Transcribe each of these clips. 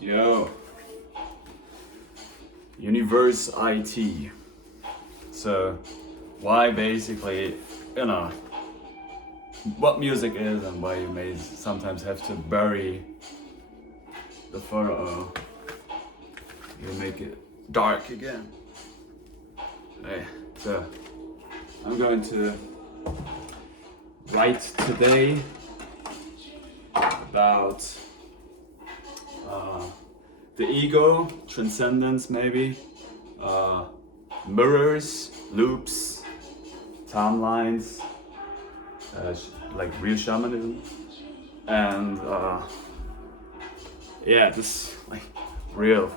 Yo, universeIT. So, why basically, what music is and why you may sometimes have to bury the photo. You make it dark again. Okay, so I'm going to write today about the ego, transcendence maybe, mirrors, loops, timelines, like real shamanism, and yeah, this like real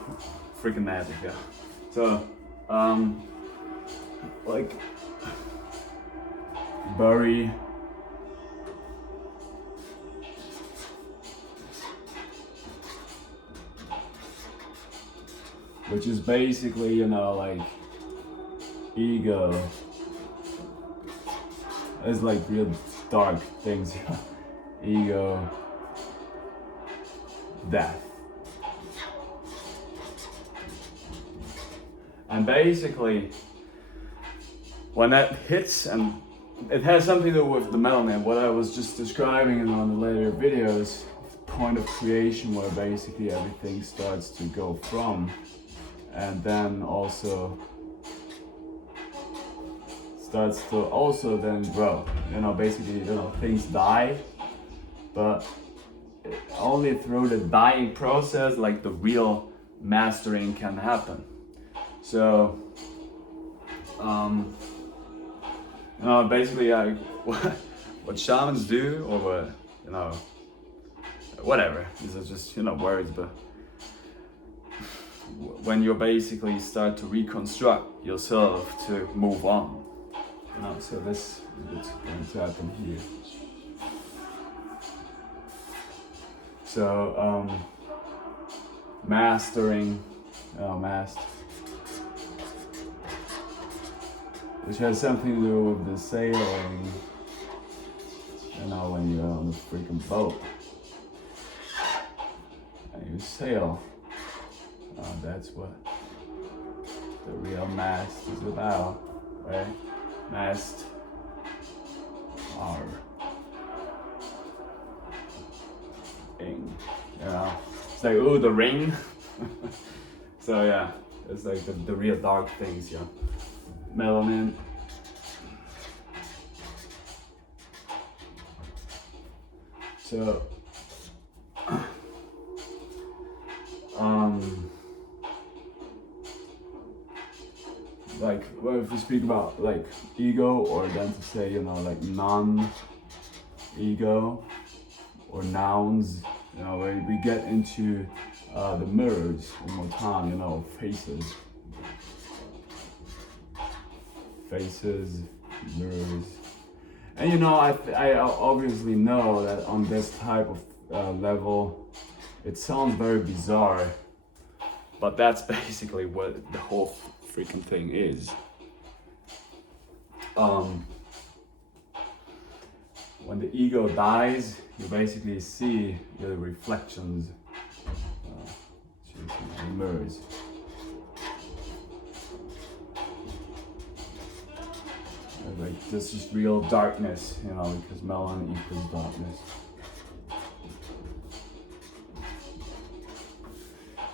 freaking magic, yeah. So like bury which is basically, like ego is like real dark things. Ego, death. And basically, when that hits, and it has something to do with the melanin, what I was just describing in one of the later videos, point of creation where basically everything starts to go from, and then also starts to also then grow. Basically, things die, but only through the dying process, like the real mastering can happen. So, basically, what shamans do, or whatever. These are just words, but when you basically start to reconstruct yourself to move on. So this is what's going to happen here. So mastering, which has something to do with the sailing. When you're on a freaking boat and you sail, that's what the real mast is about, right? MastR. It's like, ooh, the ring. So yeah, it's like the real dark things, yeah. Melanin. So like, well, if we speak about like ego, or then to say, like non-ego or nouns, where we get into the mirrors one more time, faces, mirrors. And I obviously know that on this type of level, it sounds very bizarre, but that's basically what the whole freaking thing is. When the ego dies, you basically see the reflections, mirrors. Like, this is real darkness, because melanin equals darkness.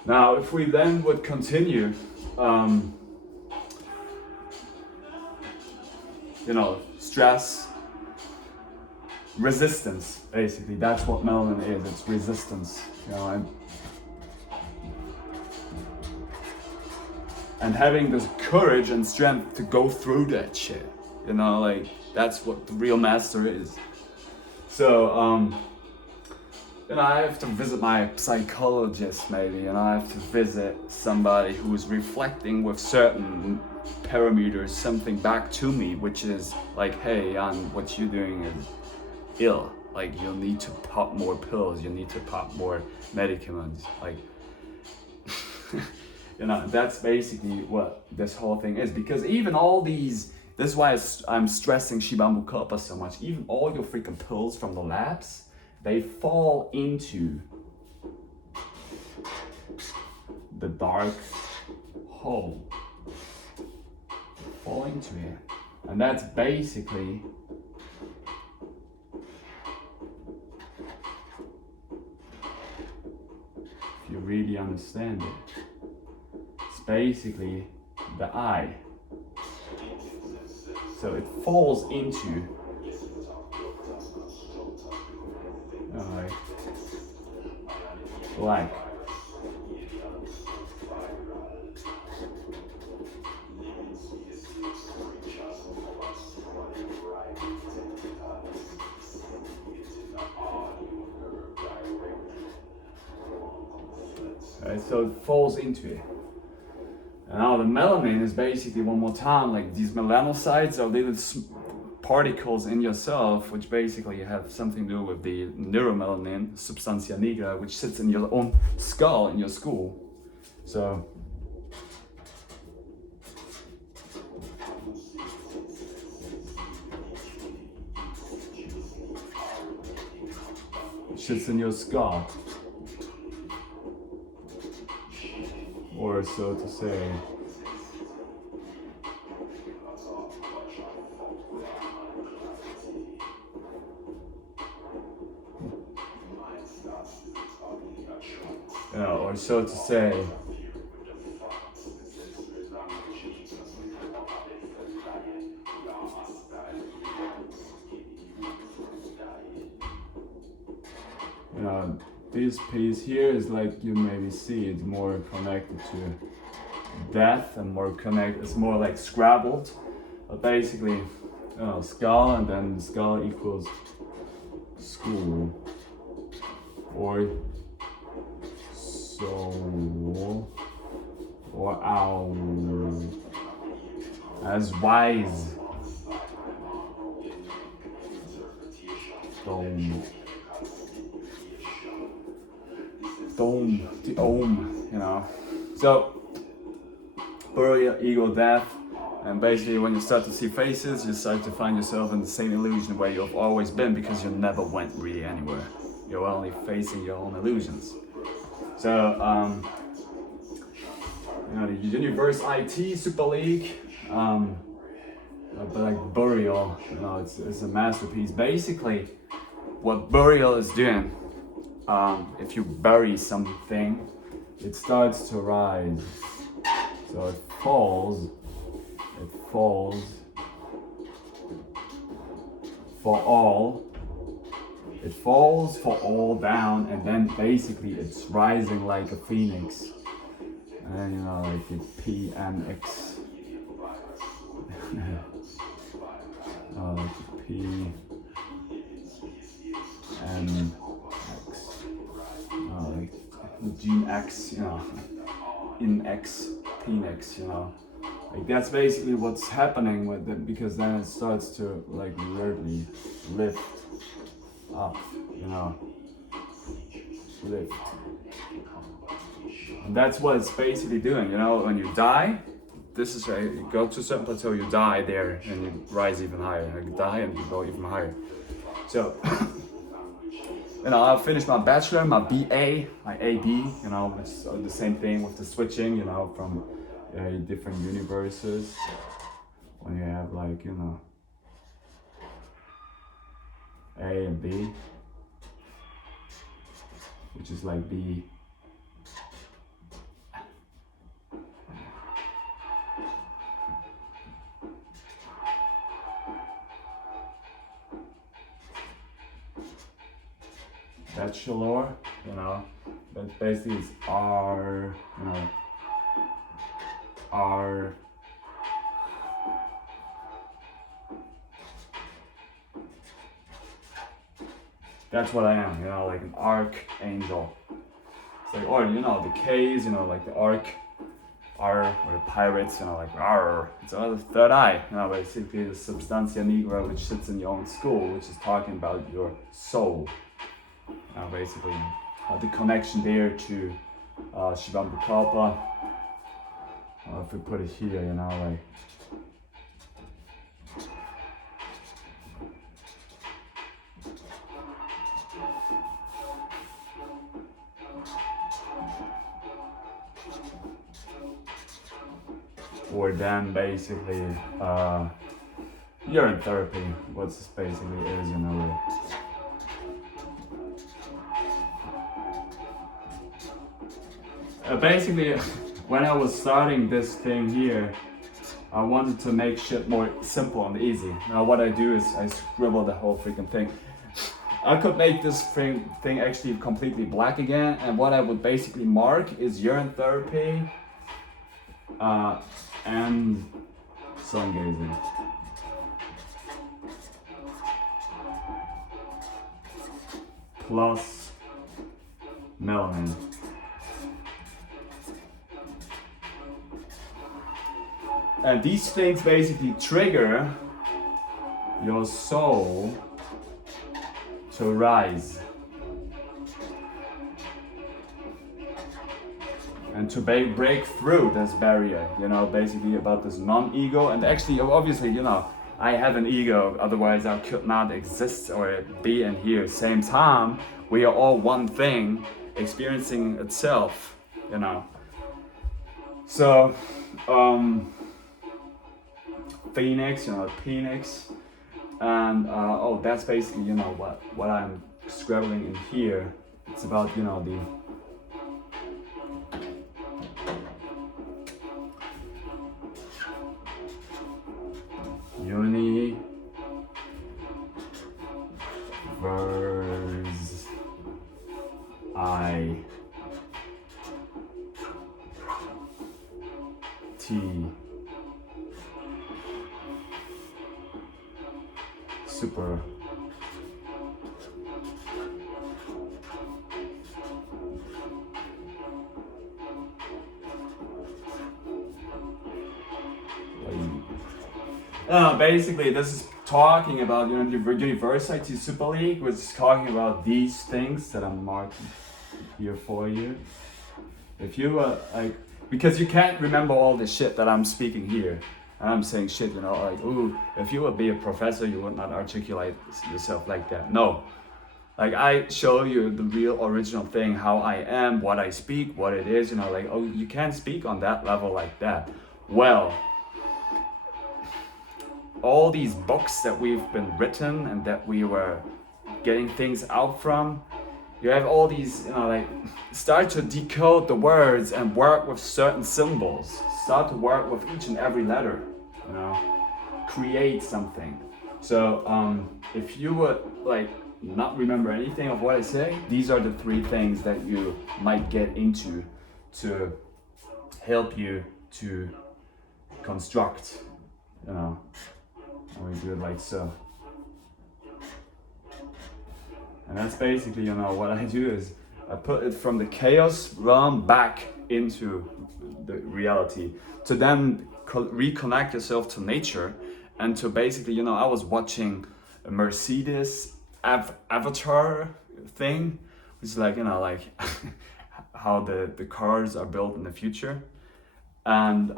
Now, if we then would continue, stress, resistance, basically, that's what melanin is, it's resistance, and having this courage and strength to go through that shit, that's what the real master is. So, I have to visit my psychologist maybe, and I have to visit somebody who is reflecting with certain parameters something back to me, which is like, hey, Jan, what you're doing is ill. Like, you need to pop more pills, you need to pop more medicaments. Like, that's basically what this whole thing is. Because even all these, this is why I'm stressing Shibambu Kalpa so much, even all your freaking pills from the labs, they fall into the dark hole. Fall into it. And that's basically if you really understand it, it's basically the eye. So it falls into black. Right, so it falls into it. And now the melanin is basically, one more time, like these melanocytes are little particles in yourself, which basically have something to do with the neuromelanin, substantia nigra, which sits in your own skull, in your skull. So it sits in your skull, or so to say. Or so to say. This piece here is like, you maybe see it's more connected to death and more connected, it's more like scrabbled, but basically skull, and then skull equals school, or soul, or owl, as wise, dome, the Om, So, burial, ego, death, and basically when you start to see faces, you start to find yourself in the same illusion where you've always been, because you never went really anywhere. You're only facing your own illusions. So, the universeEyeTSuperLeague, but like burial, it's a masterpiece. Basically, what burial is doing, if you bury something, it starts to rise. So it falls for all. It falls for all down, and then basically it's rising like a phoenix. And like the PMX. Like PMX. Like Gene X, in X, PNX, Like that's basically what's happening with it, because then it starts to like weirdly lift up, lift. And that's what it's basically doing, when you die, this is you go to a certain plateau, you die there, and you rise even higher, you die and you go even higher. So, I finished my bachelor, my BA, my AB, it's the same thing with the switching, from different universes. When you have like, A and B, which is like B. Bachelor, but basically it's R, R. That's what I am, like an archangel. It's like, or the K's, like the arc, R, or the pirates, like R. It's the third eye, basically the substantia nigra, which sits in your own skull, which is talking about your soul. Basically, the connection there to Shivam Vikalpa. If we put it here, like. or then basically urine therapy, what this basically is, you know. Basically, when I was starting this thing here, I wanted to make shit more simple and easy. Now what I do is I scribble the whole freaking thing. I could make this thing actually completely black again, and what I would basically mark is urine therapy and sun gazing. Plus melanin. And these things basically trigger your soul to rise and to break through this barrier, you know, basically about this non-ego. And actually, obviously, you know, I have an ego, otherwise I could not exist or be in here. Same time, we are all one thing experiencing itself, you know. So, Phoenix, you know, Phoenix, and oh, that's basically, you know, what I'm scribbling in here. It's about, you know, the universe I T super basically this is talking about, you know, the universeEyeTSuperLeague, which is talking about these things that I'm marking here for you. If you like, because you can't remember all the shit that I'm speaking here. And I'm saying shit, you know, like, ooh, if you would be a professor, you would not articulate yourself like that. No. Like, I show you the real original thing, how I am, what I speak, what it is, you know, like, oh, you can't speak on that level like that. Well, all these books that we've been written and that we were getting things out from, you have all these, you know, like, start to decode the words and work with certain symbols. Start to work with each and every letter, you know, create something. So if you would like not remember anything of what I say, these are the 3 things that you might get into to help you to construct, you know, and we do it like so. And that's basically, you know, what I do is I put it from the chaos realm back into the reality to then reconnect yourself to nature and to basically, you know, I was watching a Mercedes avatar thing, which is like, you know, like how the cars are built in the future. And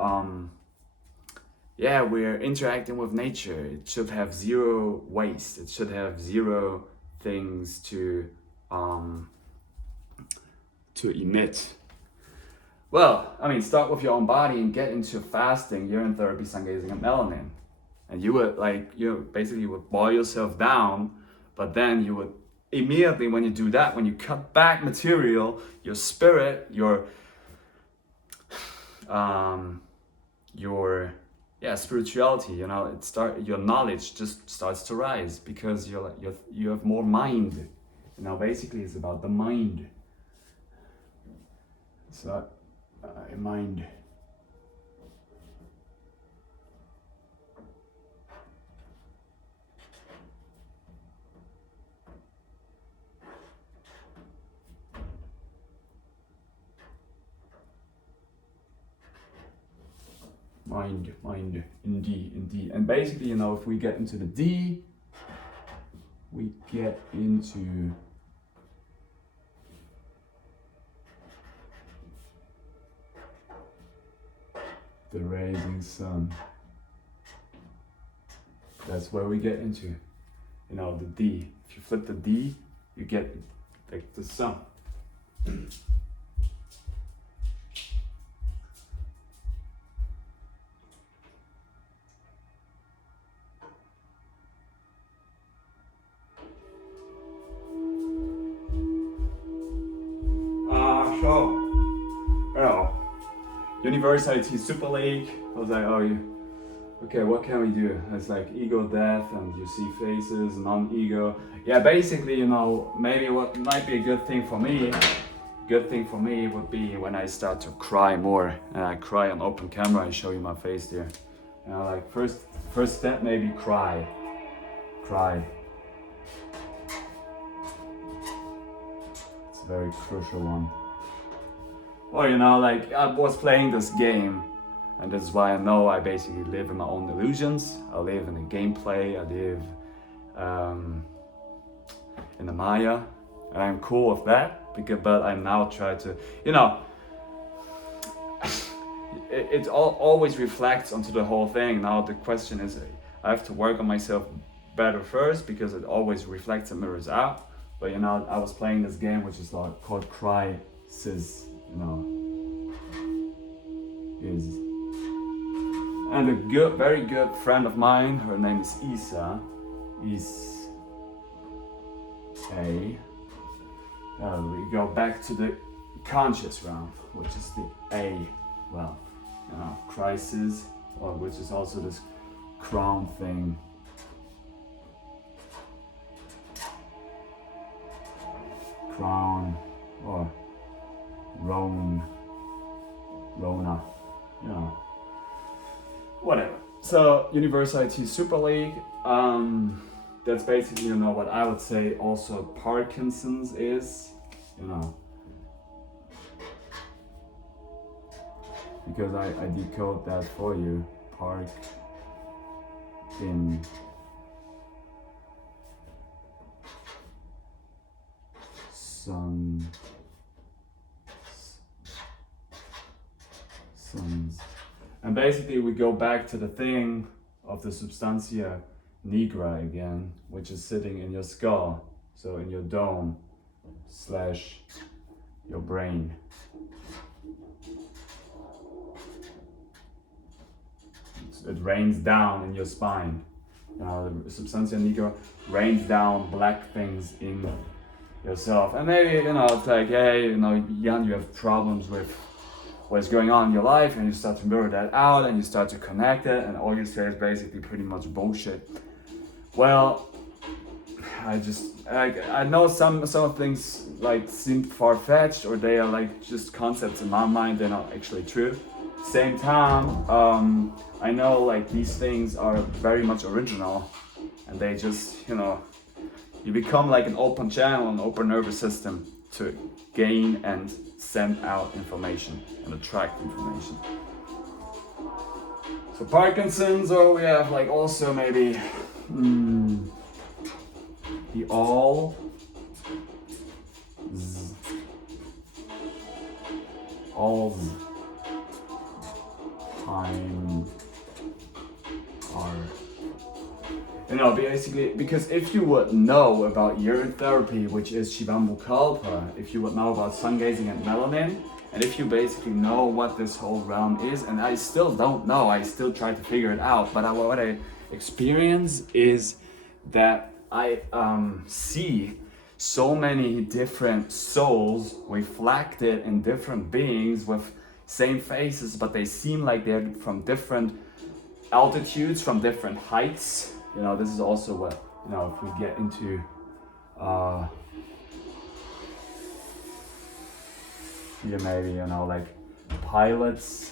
yeah, we're interacting with nature. It should have 0 waste. It should have 0 things to emit. Well, I mean, start with your own body and get into fasting, urine therapy, sun gazing, and melanin. And you would like, you basically would boil yourself down, but then you would immediately, when you do that, when you cut back material, your spirit, your spirituality, you know, your knowledge just starts to rise because you have more mind. You know, basically it's about the mind. So mind. Mind, indeed. And basically, you know, if we get into the D, we get into the rising sun. That's where we get into, you know, the D. If you flip the D, you get like the sun. oh, universeEyeTSuperLeague. I was like, oh, okay, what can we do? It's like ego death, and you see faces, non-ego. Yeah, basically, you know, maybe what might be a good thing for me would be when I start to cry more, and I cry on open camera. I show you my face there. You know, like first step, maybe cry. It's a very crucial one. Or, you know, like I was playing this game, and that's why I know I basically live in my own illusions. I live in a gameplay, I live in the Maya, and I'm cool with that, but I now try to, you know, it always reflects onto the whole thing. Now the question is, I have to work on myself better first, because it always reflects and mirrors out. But you know, I was playing this game which is like called Crisis, you know, and a very good friend of mine, her name is isA. We go back to the conscious realm, which is the A, well, you know, crisis, or which is also this crown thing. Crown or Rona, you know, whatever. So universeEyeTSuperLeague, that's basically, you know, what I would say also Parkinson's is, you know, because I decode that for you. Parkinson's. And basically we go back to the thing of the substantia nigra again, which is sitting in your skull, so in your dome / your brain. It rains down in your spine. You know, the substantia nigra rains down black things in yourself. And maybe, you know, it's like, hey, you know, Jan, you have problems with what's going on in your life, and you start to mirror that out, and you start to connect it, and all you say is basically pretty much bullshit. Well, I know some things like seem far-fetched, or they are like just concepts in my mind, they're not actually true. Same time, I know like these things are very much original, and they just, you know, you become like an open channel, an open nervous system to gain and send out information and attract information. So Parkinson's, or we have like also maybe the all time are, you know, basically, because if you would know about urine therapy, which is Shivambukalpa, if you would know about sun gazing and melanin, and if you basically know what this whole realm is, and I still don't know, I still try to figure it out, but what I experience is that I see so many different souls reflected in different beings with same faces, but they seem like they're from different altitudes, from different heights. You know, this is also what, you know, if we get into here maybe, you know, like pilots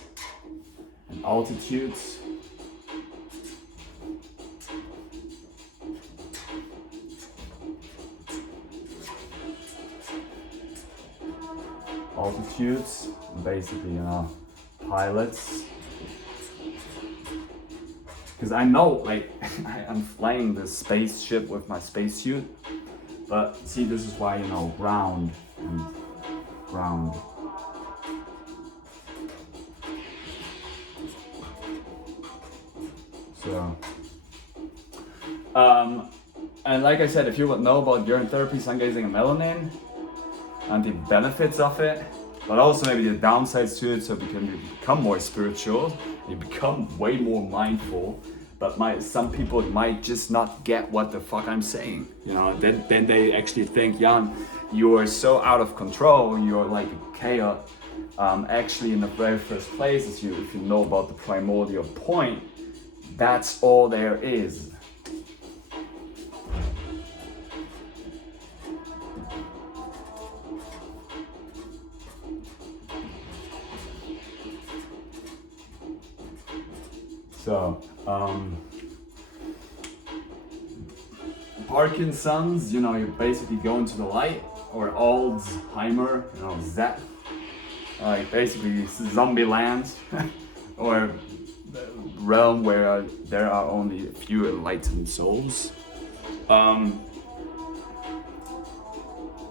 and altitudes. Basically, you know, pilots. Because I know, like, I'm flying this spaceship with my spacesuit, but see, this is why, you know, ground and ground. So, and like I said, if you would know about urine therapy, sun gazing, and melanin, and the benefits of it, but also maybe the downsides to it, so you can become more spiritual, you become way more mindful, but some people might just not get what the fuck I'm saying. You know, then they actually think, Jan, you are so out of control, you're like a chaos. Actually, in the very first place, if you know about the primordial point, that's all there is. So, Parkinson's, you know, you basically go into the light, or Alzheimer, you know, that, like basically zombie land, or the realm where there are only a few enlightened souls.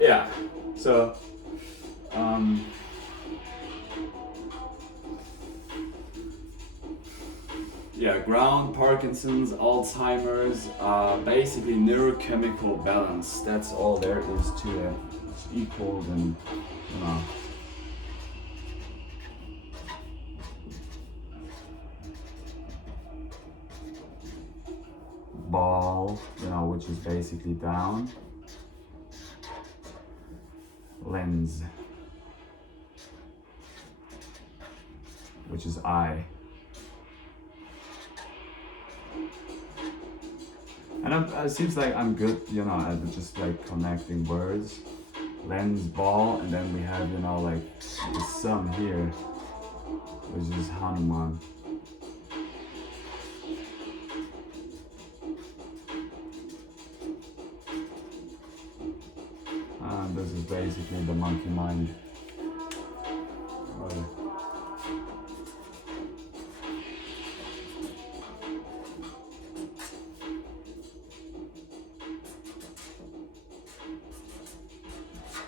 Yeah, so, yeah, ground, Parkinson's, Alzheimer's, basically neurochemical balance. That's all there is to it. It's equal and, you know. Ball, you know, which is basically down. Lens, which is eye. And it seems like I'm good, you know, at just like connecting words. Lens, ball, and then we have, you know, like the sun here, which is Hanuman. And this is basically the monkey mind.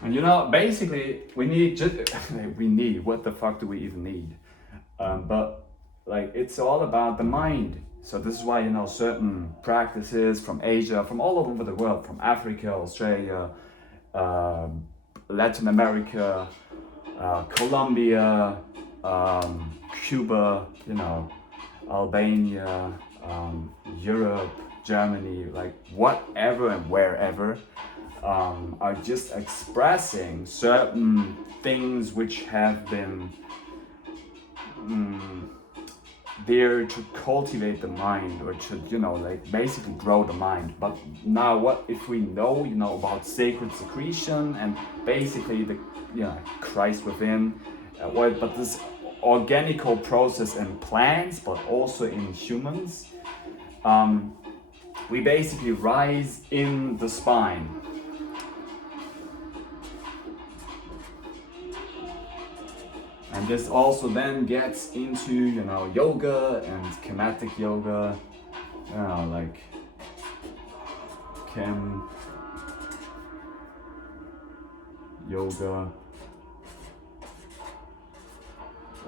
And you know, basically, we need what the fuck do we even need? But like, it's all about the mind. So this is why, you know, certain practices from Asia, from all over the world, from Africa, Australia, Latin America, Colombia, Cuba, you know, Albania, Europe, Germany, like whatever and wherever, are just expressing certain things which have been there to cultivate the mind, or to, you know, like basically grow the mind. But now, what if we know, you know, about sacred secretion and basically the, you know, Christ within, but this organical process in plants, but also in humans, we basically rise in the spine. And this also then gets into, you know, yoga and schematic yoga, you know, like chem yoga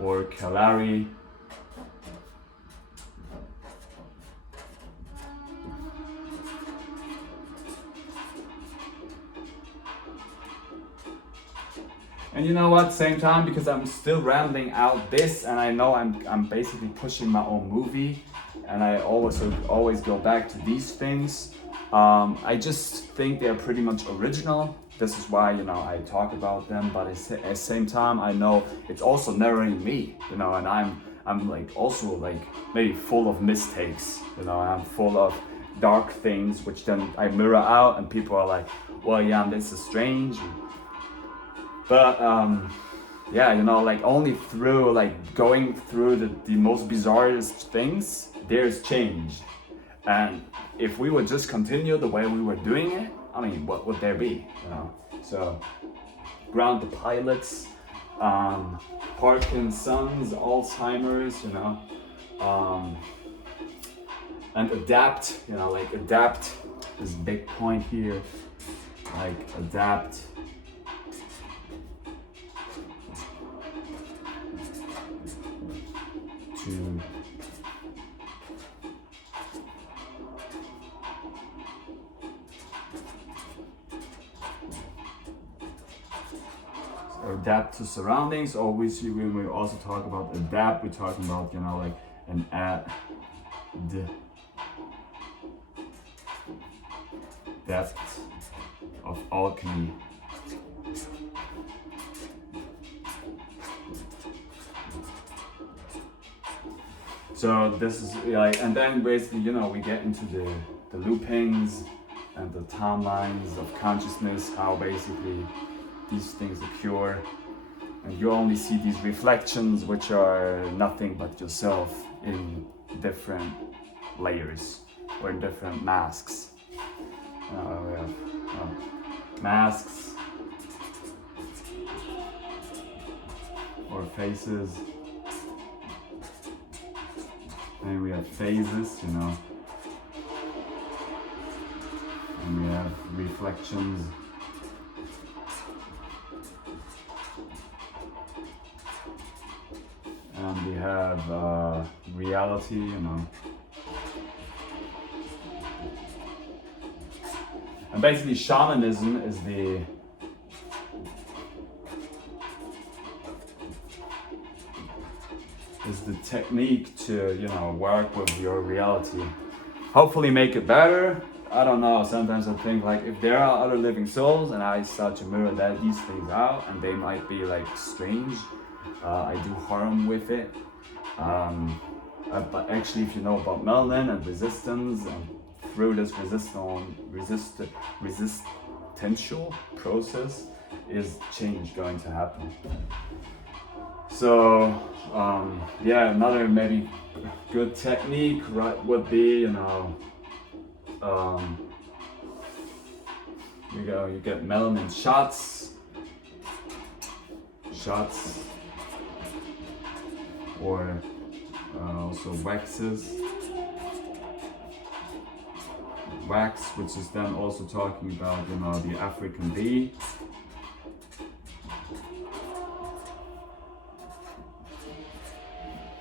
or Kalari. And you know what, same time, because I'm still rambling out this, and I know I'm basically pushing my own movie, and I always go back to these things. I just think they're pretty much original. This is why, you know, I talk about them, but at the same time, I know it's also narrowing me, you know, and I'm like also like maybe full of mistakes, you know, I'm full of dark things, which then I mirror out, and people are like, well, yeah, this is strange. But yeah, you know, like only through like going through the most bizarrest things, there's change. And if we would just continue the way we were doing it, I mean, what would there be, you know? So ground the pilots, Parkinson's, Alzheimer's, you know, and adapt, you know, like adapt is a big point here, like adapt. To adapt to surroundings. Always, when we also talk about adapt, we're talking about, you know, like an depth of alchemy. So this is like, and then basically, you know, we get into the loopings and the timelines of consciousness, how basically these things occur, and you only see these reflections, which are nothing but yourself in different layers or in different masks. We have masks or faces. And we have phases, you know, and we have reflections. And we have reality, you know. And basically shamanism is the technique to, you know, work with your reality. Hopefully make it better. I don't know, sometimes I think like if there are other living souls and I start to mirror these things out and they might be like strange, I do harm with it. But actually if you know about melanin and resistance, and through this resistential process is change going to happen. So yeah, another maybe good technique, right, would be, you know, you get melanin shots, or also waxes, wax, which is then also talking about, you know, the African bee.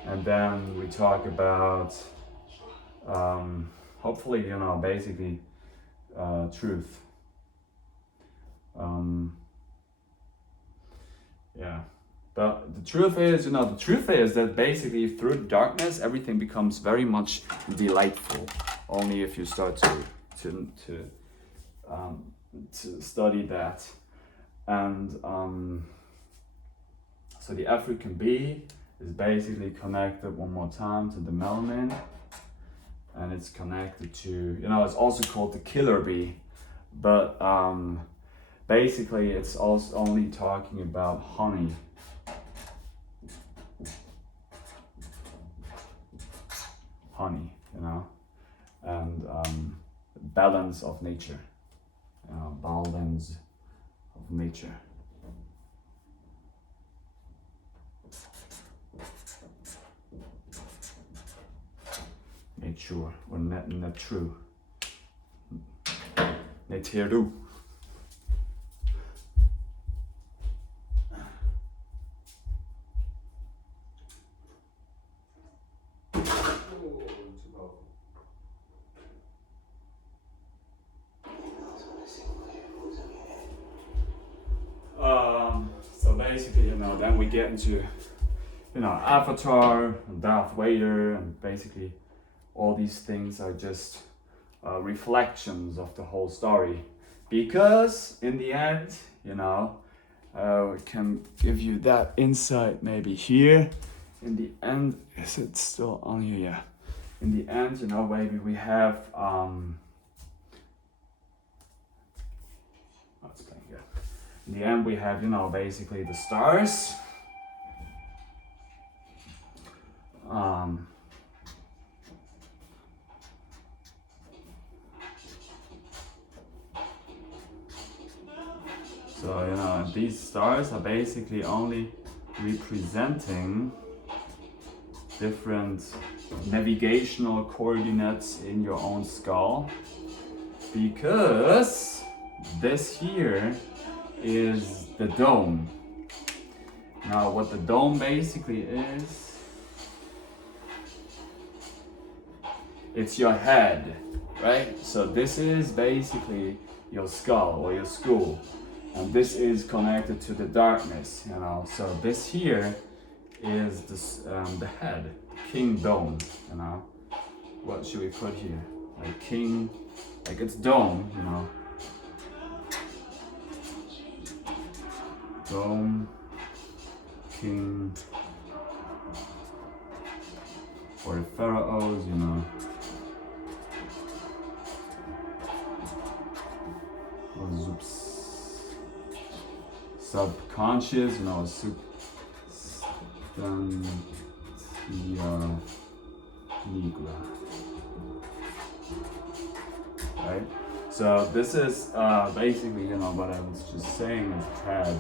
And then we talk about, hopefully, you know, basically truth. Yeah, but the truth is, you know, that basically through the darkness, everything becomes very much delightful. Only if you start to study that. And so the African bee is basically connected one more time to the melanin, and it's connected to, you know, it's also called the killer bee, but basically it's also only talking about honey. You know, and balance of nature, you know, balance of nature. Nature or not true. Nature. So basically, you know, then we get into, you know, Avatar and Darth Vader, and basically all these things are just reflections of the whole story, because in the end, you know, it can give you that insight maybe here. In the end, is it still on here? Yeah. In the end, you know, maybe we have let's play here. In the end, we have, you know, basically the stars. So, you know, these stars are basically only representing different navigational coordinates in your own skull, because this here is the dome. Now, what the dome basically is, it's your head, right? So this is basically your skull or your skull. And this is connected to the darkness, you know. So this here is this, the head, king dome, you know. What should we put here? Like king, like it's dome, you know. Dome, King, or the pharaohs, you know. Or subconscious, you know, Nigra. Right? So this is basically, you know, what I was just saying is TAD.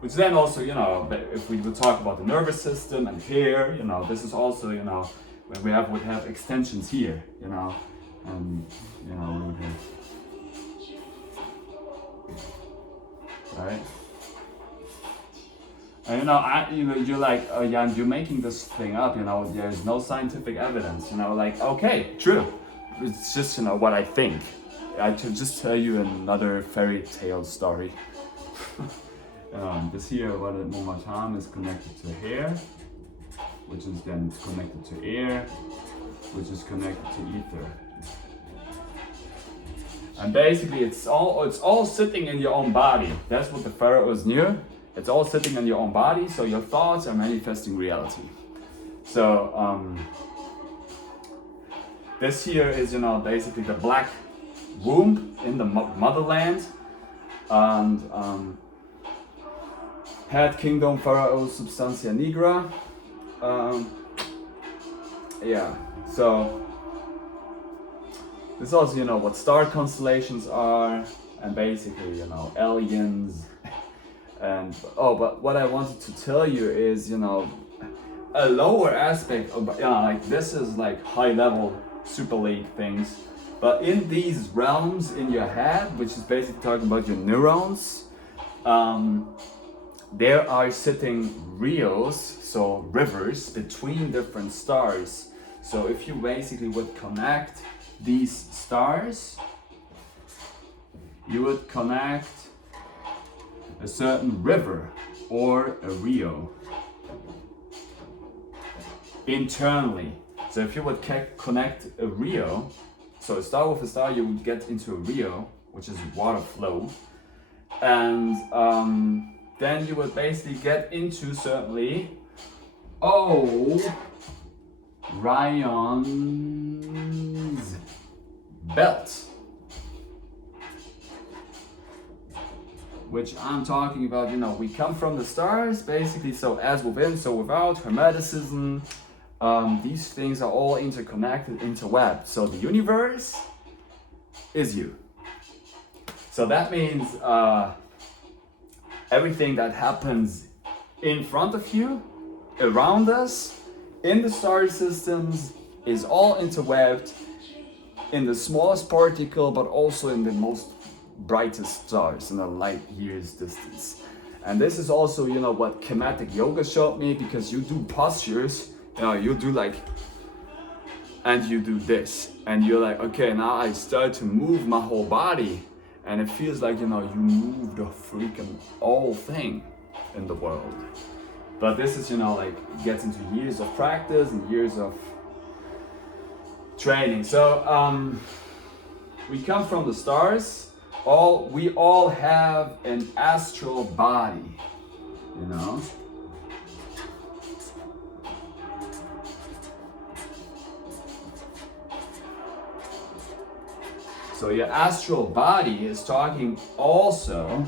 Which then also, you know, if we would talk about the nervous system and here, you know, this is also, you know, when we would have extensions here, you know, and, you know, we would have, right? And, you know, you're like, oh, Jan, you're making this thing up, you know, there's no scientific evidence, you know, like, okay, true. It's just, you know, what I think. I could just tell you another fairy tale story. This here, what at Momatam is connected to hair, which is then connected to air, which is connected to ether. And basically it's all sitting in your own body. That's what the pharaohs knew. It's all sitting in your own body, so your thoughts are manifesting reality. So this here is, you know, basically the black womb in the motherland, and head, kingdom, pharaoh, substantia nigra. Yeah, so this also, you know, what star constellations are, and basically, you know, aliens. And but what I wanted to tell you is, you know, a lower aspect of, you know, like this is like high level super league things, but in these realms in your head, which is basically talking about your neurons, there are sitting reels, so rivers between different stars. So if you basically would connect these stars, you would connect a certain river or a rio internally. So if you would connect a rio, so a star with a star, you would get into a rio, which is water flow, and then you would basically get into certainly Orion's belt, which I'm talking about, you know, we come from the stars, basically, so as within, so without, hermeticism, these things are all interconnected, interwebbed. So the universe is you. So that means everything that happens in front of you, around us, in the star systems, is all interwebbed in the smallest particle, but also in the most brightest stars in a light year's distance. And this is also, you know, what kinetic yoga showed me, because you do postures, you know, you do like, and you do this, and you're like, okay, now I start to move my whole body, and it feels like, you know, you move the freaking whole thing in the world. But this is, you know, like, gets into years of practice and years of training. So we come from the stars. We all have an astral body, you know. So your astral body is talking also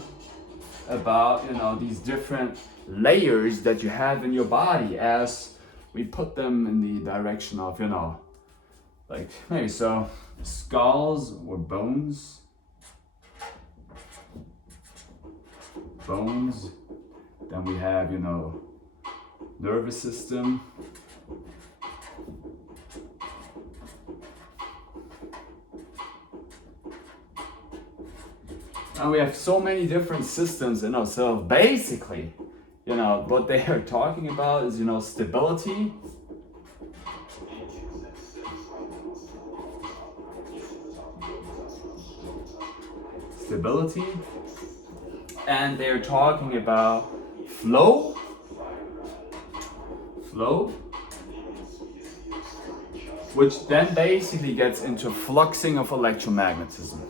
about, you know, these different layers that you have in your body, as we put them in the direction of, you know, like, maybe so skulls or bones. Then we have, you know, nervous system. And we have so many different systems in ourselves. Basically, you know, what they are talking about is, you know, stability. And they're talking about flow, which then basically gets into fluxing of electromagnetism.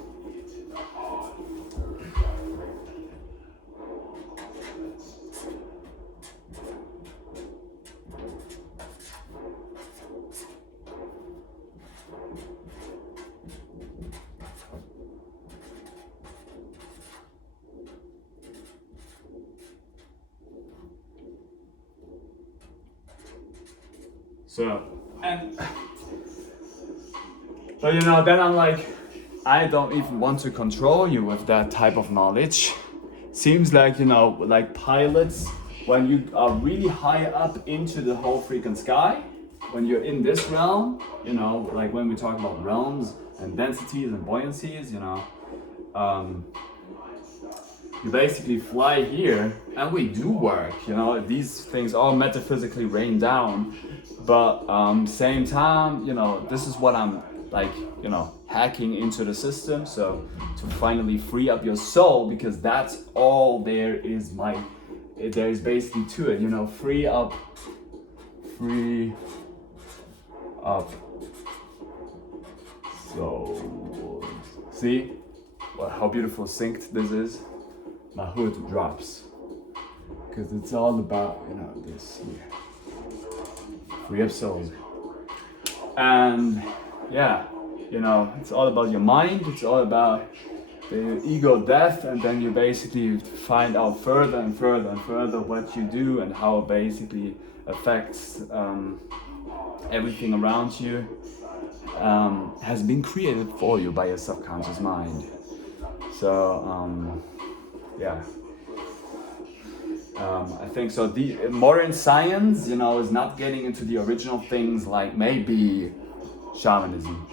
So, and but you know, then I'm like, I don't even want to control you with that type of knowledge. Seems like, you know, like pilots, when you are really high up into the whole freaking sky, when you're in this realm, you know, like when we talk about realms and densities and buoyancies, you know, you basically fly here, and we do work, you know, these things all metaphysically rain down, but same time, you know, this is what I'm like, you know, hacking into the system, so to finally free up your soul, because that's all there is basically to it, you know, free up. So, see how beautiful synced this is? My hood drops, because it's all about, you know, this here. Free up souls. And yeah, you know, it's all about your mind, it's all about the ego death, and then you basically find out further and further and further what you do and how it basically affects everything around you, has been created for you by your subconscious mind. So yeah, I think so. The modern science, you know, is not getting into the original things like maybe shamanism,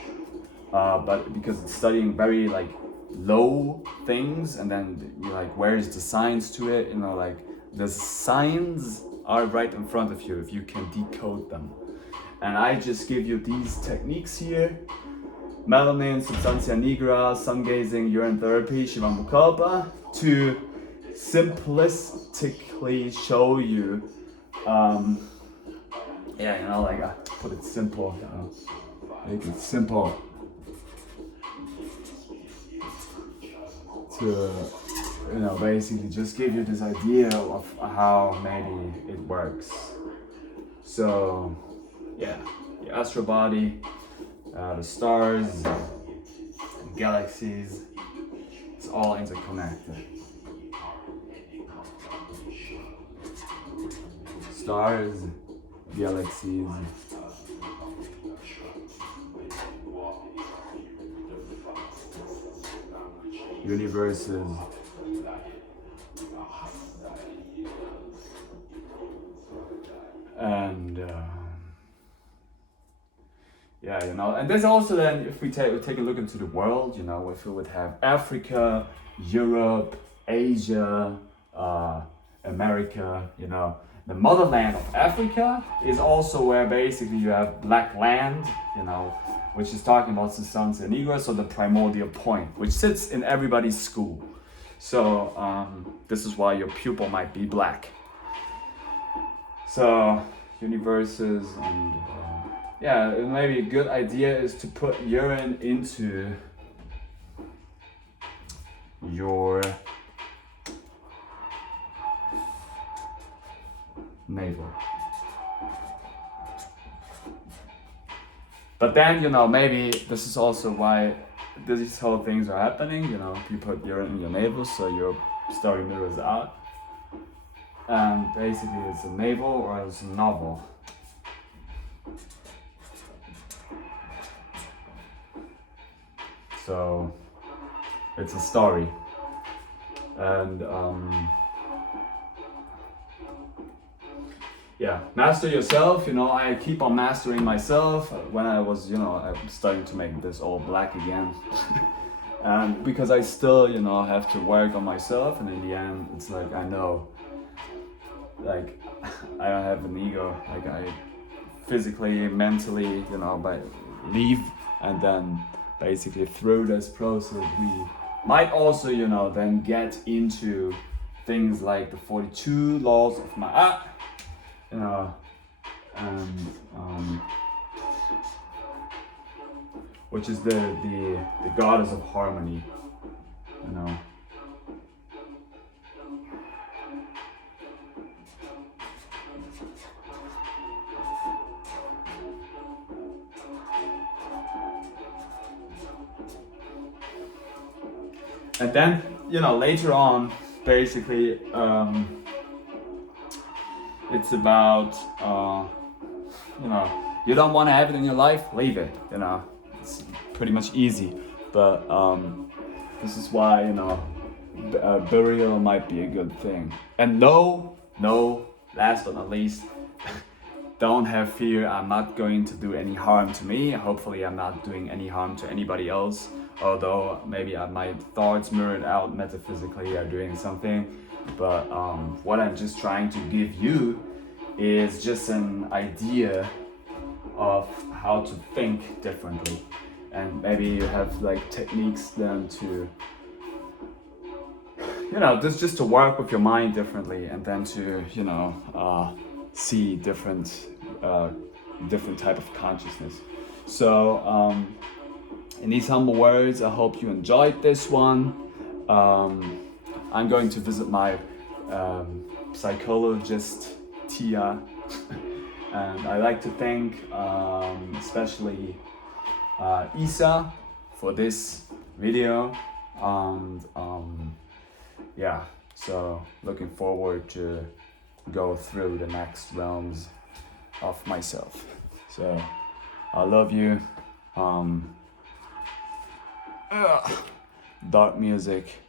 but because it's studying very like low things, and then you're like, where is the science to it? You know, like the signs are right in front of you if you can decode them. And I just give you these techniques here: melanin, substantia nigra, sun gazing, urine therapy, Shivamukalpa, to simplistically show you, yeah, you know, like I put it simple, you know, make it simple to, you know, basically just give you this idea of how maybe it works. So, yeah, the astral body, the stars, the galaxies, it's all interconnected. Stars, galaxies, universes, and yeah, you know, and there's also then, if we take a look into the world, you know, if we would have Africa, Europe, Asia, America, you know, the motherland of Africa is also where basically you have black land, you know, which is talking about substantia nigra, so the primordial point, which sits in everybody's school. So this is why your pupil might be black. So universes, and yeah, maybe a good idea is to put urine into your navel. But then, you know, maybe this is also why these whole things are happening, you know, you put urine in your navel so your story mirrors out. And basically it's a navel or it's a novel. So it's a story. And yeah, master yourself, you know, I keep on mastering myself. When I was, you know, I'm starting to make this all black again. And because I still, you know, have to work on myself, and in the end, it's like, I know, like, I don't have an ego, like I physically, mentally, you know, but leave, and then basically through this process, we might also, you know, then get into things like the 42 laws of MastR, you know, and which is the goddess of harmony, you know. And then, you know, later on, basically, it's about, you know, You don't want to have it in your life, leave it, you know. It's pretty much easy. But this is why, you know, burial might be a good thing. And no, last but not least, don't have fear. I'm not going to do any harm to me. Hopefully I'm not doing any harm to anybody else. Although maybe my thoughts mirrored out metaphysically are doing something. But what I'm just trying to give you is just an idea of how to think differently. And maybe you have like techniques then to, you know, just to work with your mind differently, and then to, you know, see different type of consciousness. So in these humble words, I hope you enjoyed this one. I'm going to visit my psychologist Tia, and I like to thank especially isA for this video, and yeah, so looking forward to go through the next realms of myself. So I love you. Dark music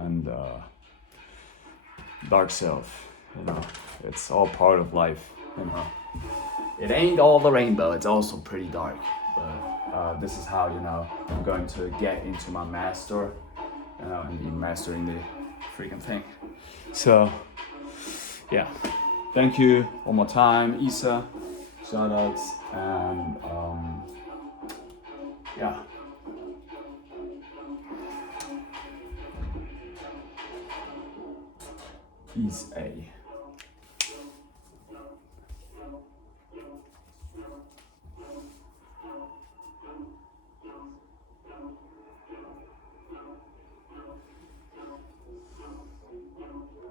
and dark self, you know, it's all part of life, you know. It ain't all the rainbow, it's also pretty dark. But this is how, you know, I'm going to get into my MastR, you know, and be mastering the freaking thing. So yeah, thank you one more time, isA, shoutouts, and yeah. isA.